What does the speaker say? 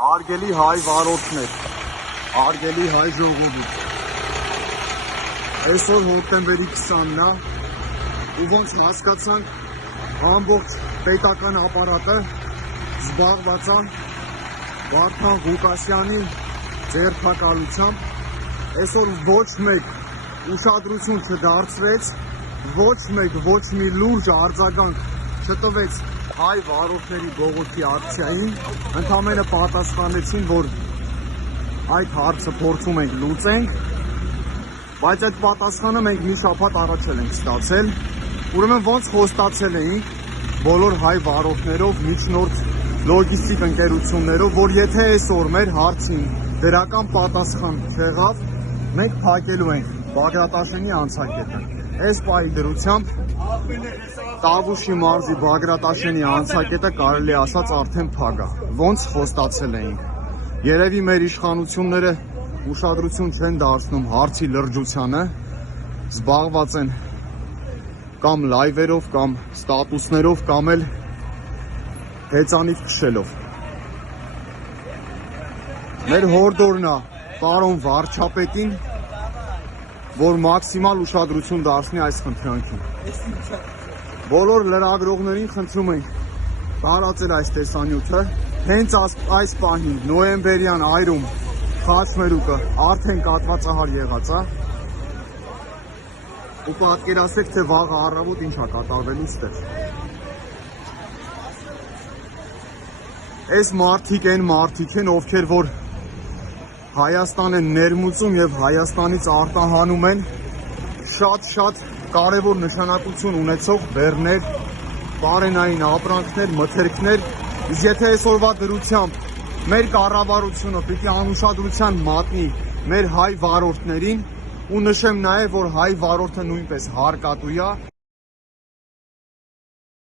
Հարգելի հայ վարորդներ, հարգելի հայ ժողովուրդ, այսօր հոկտեմբերի 20-ն է, ու ոնց հասկացանք, ամբողջ պետական ապարատը զբաղված է Վարդան Ղուկասյանի ձերբակալությամբ, այսօր ոչ մեկ ուշադրություն չդարձրեց, ոչ մեկ ոչ մի լուրջ արձագանք չտվեց հայ վարորդների բողոքի ակցիային, ընդամենը պատասխանեցին, որ այդ հարցը փորձում ենք լուծենք, բայց այդ պատասխանը մենք մի շաբաթ առաջ ենք ստացել, ուրեմն ոնց խոստացել էինք բոլոր հայ վարորդներով, միջնորդ լոգիստիկ ընկերություններով, որ եթե այսօր մեր հարցին դրական պատասխան չեղավ, մենք փակելու ենք Բագրատաշենի անցակետը։ Այս պահի դրությամբ Տավուշի մարզի Բագրատաշենի անցակետը կարելի ասած արդեն փակ է, ոնց խոստացել էինք։ Երևի մեր իշխանությունները ուշադրություն չեն դարձնում հարցի լրջությանը, զբաղված են կամ լայվերով, կամ ստատուսներով, կամ էլ հեծանիվ քշելով։ Մեր հորդորն է պարոն վարչապետին, որ մաքսիմալ ուշադրություն դարձնի այս խնդրանքին։ Բոլոր լրագրողներին խնդրում ենք տարածել այս տեսանյութը, հենց այս պահին նոյեմբերյան այրում խաչմերուկը արդեն կատվածահար եղած է, ու պատկերացրեք, թե վաղը առավոտ ինչ է կատարվելու ստեղ։ Այս մարդիկ են, ովքեր որ Հայաստան են ներմուծում եւ Հայաստանից արտահանում են շատ կարևոր նշանակություն ունեցող բեռներ, բարենային ապրանքներ, մթերքներ, իսկ եթե այսօրվա դրությամբ մեր կառավարությունը պիտի անուշադրության մատնի մեր հայ վարորդներին, ու նշեմ նաեւ, որ հայ վարորդը նույնպես հարկատու է,